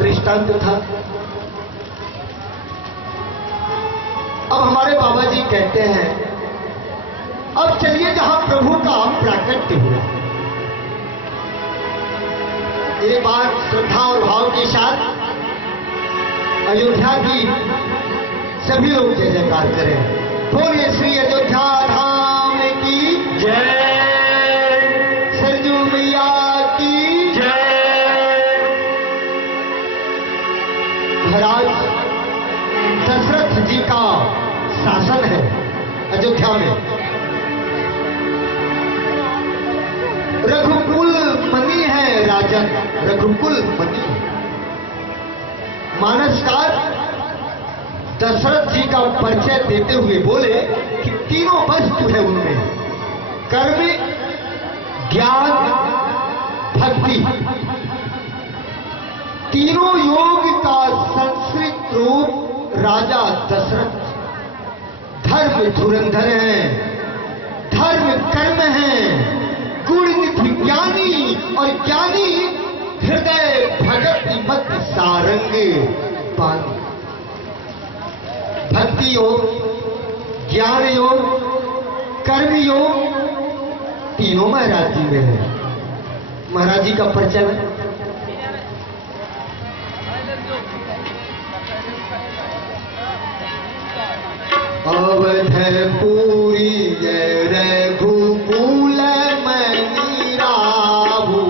दृष्टांत था। अब हमारे बाबा जी कहते हैं अब चलिए जहां प्रभु का प्राकट्य हुआ। एक बार श्रद्धा और भाव के साथ अयोध्या की सभी लोग जय जयकार करें। बोलिए श्री अयोध्या धाम की जय, सरजू मैया की जय। महाराज दशरथ जी का शासन है अयोध्या में। रघुकुल मणि है राजन, रघुकुल मणि। मानसकार दशरथ जी का परिचय देते हुए बोले कि तीनों वस्तु है उनमें, कर्म, ज्ञान, भक्ति। तीनों योग का संस्कृत रूप राजा दशरथ। धर्म धुरंधर है, धर्म कर्म है, गुणनिधि ज्ञानी और ज्ञानी हृदय भगति मत सारंग पानी। भक्ति योग, ज्ञान योग, कर्म योग तीनों महाराज जी में है। महाराज जी का परिचय अवधपुरी रघुकुल मणि राहु।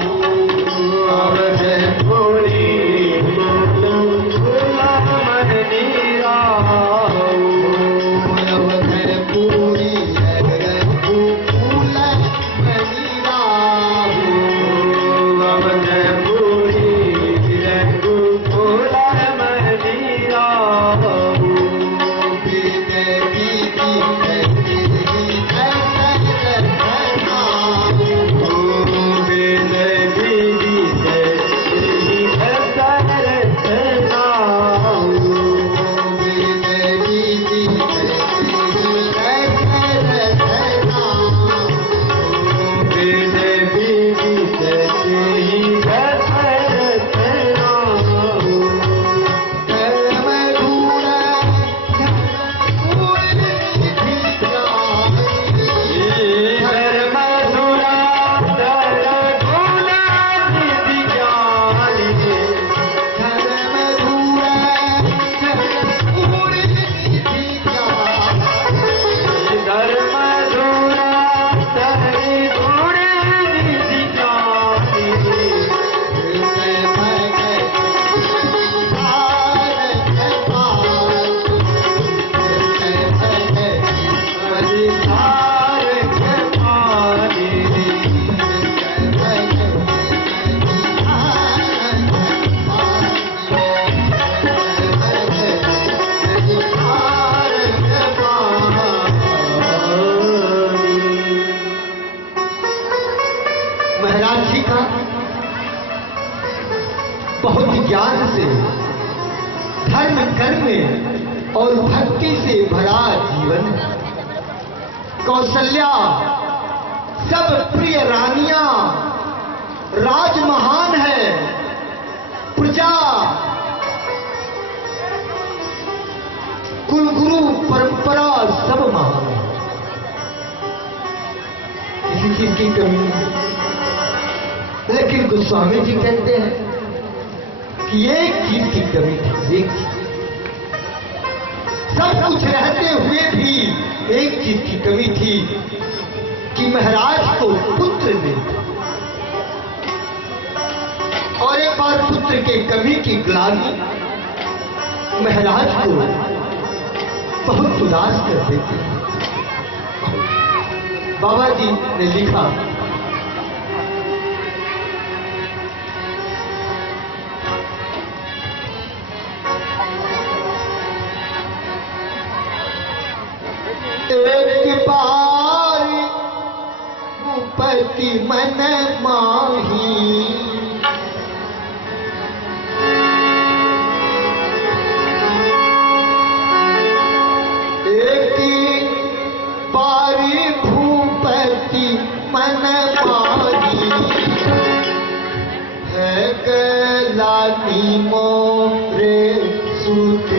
अवधपुरी रघुकुल मणि धर्म और भक्ति से भरा जीवन। कौशल्या सब प्रिय रानियां, राज महान है, प्रजा कुलगुरु परंपरा सब महान है। किसी चीज की कमी नहीं। लेकिन गोस्वामी जी कहते हैं कि एक चीज की कमी थी, एक चीज। सब कुछ रहते हुए भी एक चीज की कमी थी कि महाराज को पुत्र मिले। और एक बार पुत्र के कमी की ग्लानि महाराज को बहुत उदास कर देती है। बाबा जी ने लिखा, एक बार भूपति मन माही, एक बार भूपति मन माही, है गलानी मोरे सुत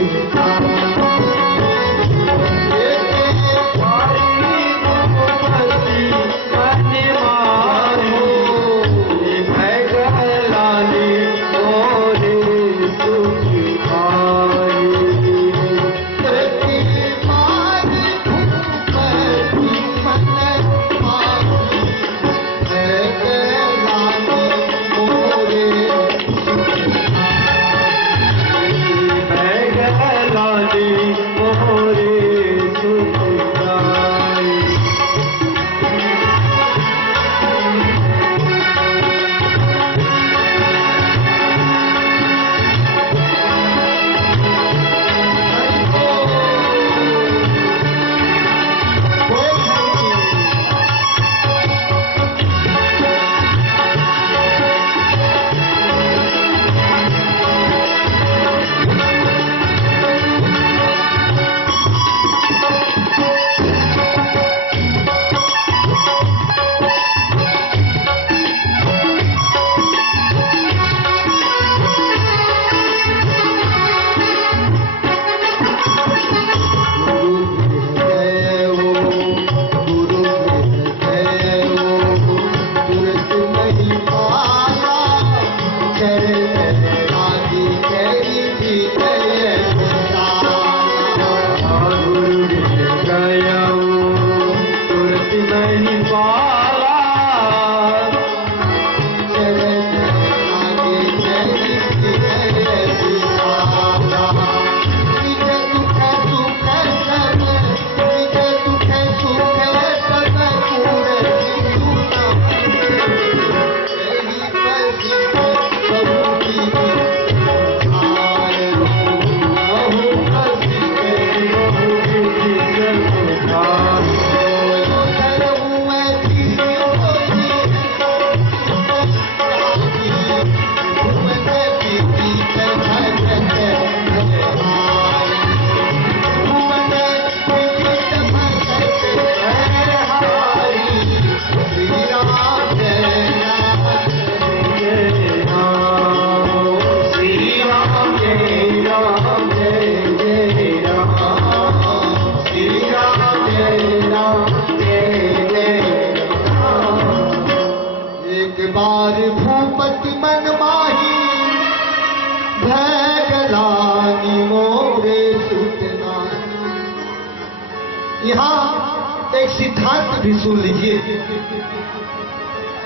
यहां एक सिद्धांत भी सुन लीजिए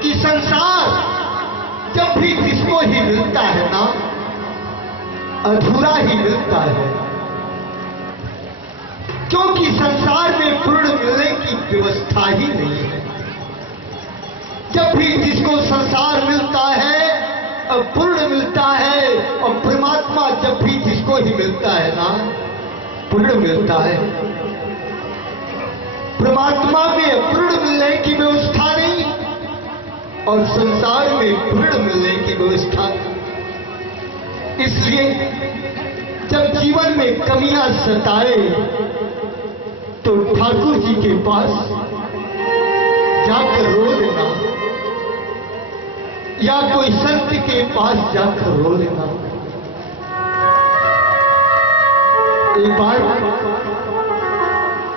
कि संसार जब भी जिसको ही मिलता है ना, अधूरा ही मिलता है, क्योंकि संसार में पूर्ण मिलने की व्यवस्था ही नहीं है। जब भी जिसको संसार मिलता है पूर्ण मिलता है, और परमात्मा जब भी जिसको ही मिलता है ना, पूर्ण मिलता है। परमात्मा में पूर्ण मिलने की व्यवस्था नहीं, और संसार में पूर्ण मिलने की व्यवस्था। इसलिए जब जीवन में कमियां सताए तो ठाकुर जी के पास जाकर रो लेना, या कोई संत के पास जाकर रो लेना। एक बार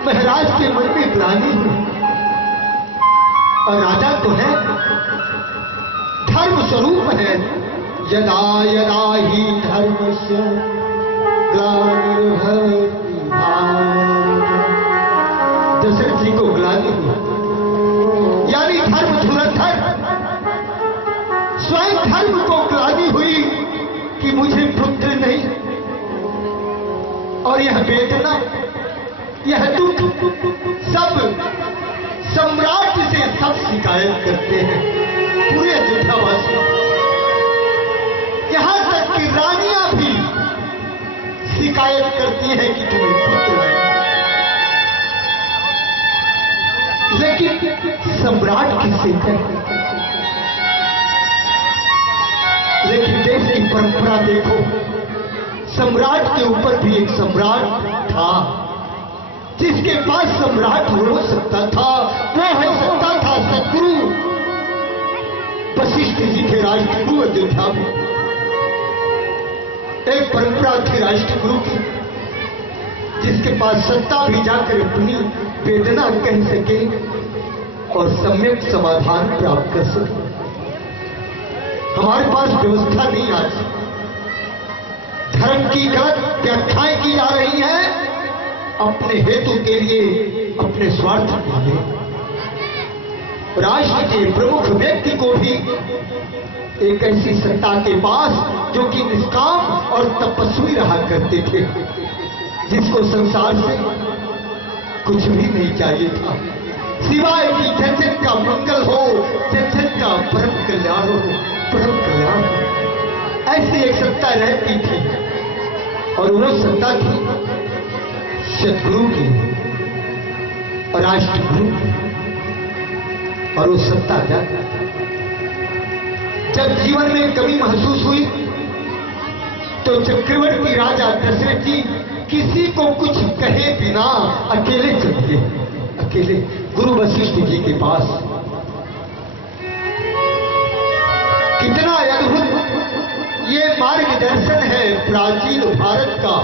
महाराज के मन में ग्लानि हुई, और राजा तो है, धर्म स्वरूप है। यदा यदा ही धर्मस्य ग्लानिर्भवति भारत। दशरथ जी को ग्लानि हुई, यानी धर्म धुरंधर स्वयं धर्म को ग्लानि हुई कि मुझे पुत्र नहीं। और यह वेदना, यह दुख सब सम्राट से सब शिकायत करते हैं, पूरे अयोध्यावासी। यहां तक कि रानियां भी शिकायत करती हैं कि तुम्हें पुत्र नहीं। लेकिन सम्राट किससे कहे? लेकिन देश की परंपरा देखो, सम्राट के ऊपर भी एक सम्राट था, जिसके पास सम्राट हो सकता था। वो हो सकता था सतगुरु वशिष्ठ जी के राष्ट्रगुरु। अयोध्या में एक परंपरा थी राष्ट्रगुरु की, जिसके पास सत्ता भी जाकर अपनी वेदना कह सके और सम्यक समाधान प्राप्त कर सके। हमारे पास व्यवस्था नहीं आज। धर्म की गलत व्याख्याएं की जा रही हैं अपने हेतु के लिए, अपने स्वार्थ के लिए। राष्ट्र के प्रमुख व्यक्ति को भी एक ऐसी सत्ता के पास जो कि निष्काम और तपस्वी रहा करते थे, जिसको संसार से कुछ भी नहीं चाहिए था सिवाय कि जन जन का मंगल हो, जन जन का परम कल्याण हो, परम कल्याण हो। ऐसी एक सत्ता रहती थी, और वो सत्ता थी सतगुरु की और राष्ट्रगुरु की। और वो सत्ता जब जीवन में कमी महसूस हुई तो चक्रवर्ती राजा दशरथ जी किसी को कुछ कहे बिना अकेले चले गए, अकेले गुरु वशिष्ठ जी के पास। कितना अद्भुत ये मार्गदर्शन है प्राचीन भारत का।